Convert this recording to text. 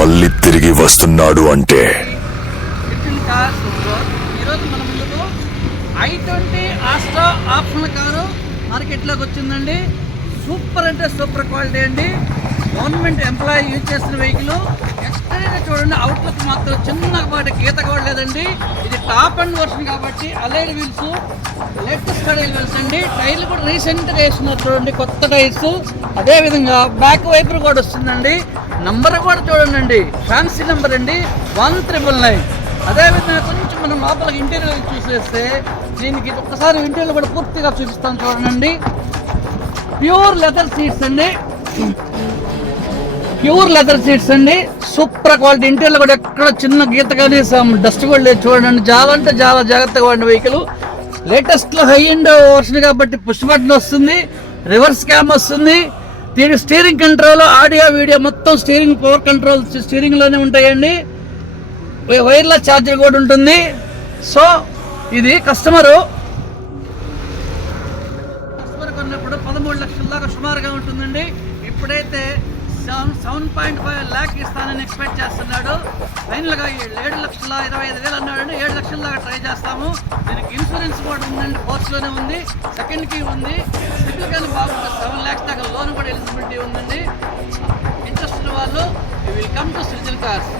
మళ్ళీ తిరిగి వస్తున్నాడు అంటే ఈరోజు మన ముందుకు i20 ఆస్ట్రా ఆప్షనల్ కారు మార్కెట్లోకి వచ్చిందండి. సూపర్ అంటే సూపర్ క్వాలిటీ అండి. గవర్నమెంట్ ఎంప్లాయీ యూజ్ చేస్తున్న వెహికల్. ఎక్కడైనా చూడండి, అవుట్లుక్ మాత్రం చిన్నపాటి గీత కూడా లేదండి. ఇది టాప్ అండ్ వర్షన్ కాబట్టి allied wheels, latest allied wheels అండి. టైర్లు కూడా రీసెంట్గా వేస్తున్నారు చూడండి, కొత్త టైర్స్. అదేవిధంగా బ్యాక్ వైపర్ కూడా వస్తుందండి. నంబర్ కూడా చూడండి, ఫ్యాన్సీ నెంబర్ అండి, 1999. అదేవిధంగా కొంచెం మనం లోపలికి ఇంటీరియర్ చూసేస్తే దీనికి ఒక్కసారి ఇంటీరియర్ కూడా పూర్తిగా చూపిస్తాను చూడండి. ప్యూర్ లెదర్ సీట్స్ అండి, ప్యూర్ లెదర్ సీట్స్ అండి. Super quality. ఇంటీరియర్ కూడా ఎక్కడ చిన్న గీత కానీ డస్ట్ కూడా లేదు చూడండి. చాలా అంటే చాలా జాగ్రత్తగా వాడిన వెహికల్. లేటెస్ట్లో హై ఎండ్ వర్షన్ కాబట్టి పుష్ బటన్ వస్తుంది, రివర్స్ క్యామ్ వస్తుంది. దీని స్టీరింగ్ కంట్రోల్, ఆడియో వీడియో మొత్తం స్టీరింగ్ పవర్ కంట్రోల్ స్టీరింగ్లోనే ఉంటాయండి. వైర్లెస్ ఛార్జర్ కూడా ఉంటుంది. సో ఇది కస్టమర్ కొన్నప్పుడు 13 లక్షల దాకా సుమారుగా ఉంటుందండి. ఇప్పుడైతే 7.5 lakh ఇస్తానని ఎక్స్పెక్ట్ చేస్తున్నాడు. ఫైనల్గా 7,25,000 అన్నాడండి. 7 లక్షల దాకా ట్రై చేస్తాము. దీనికి ఇన్సూరెన్స్ కూడా ఉందండి, పోస్ట్లోనే ఉంది, సెకండ్ కీ ఉంది. సివిల్ కానీ బాగుంటుంది. 7 lakhs దాకా లోన్ కూడా ఎలిజిబిలిటీ ఉందండి. ఇంట్రెస్ట్ ఉన్న వాళ్ళు will come to Srujan cars.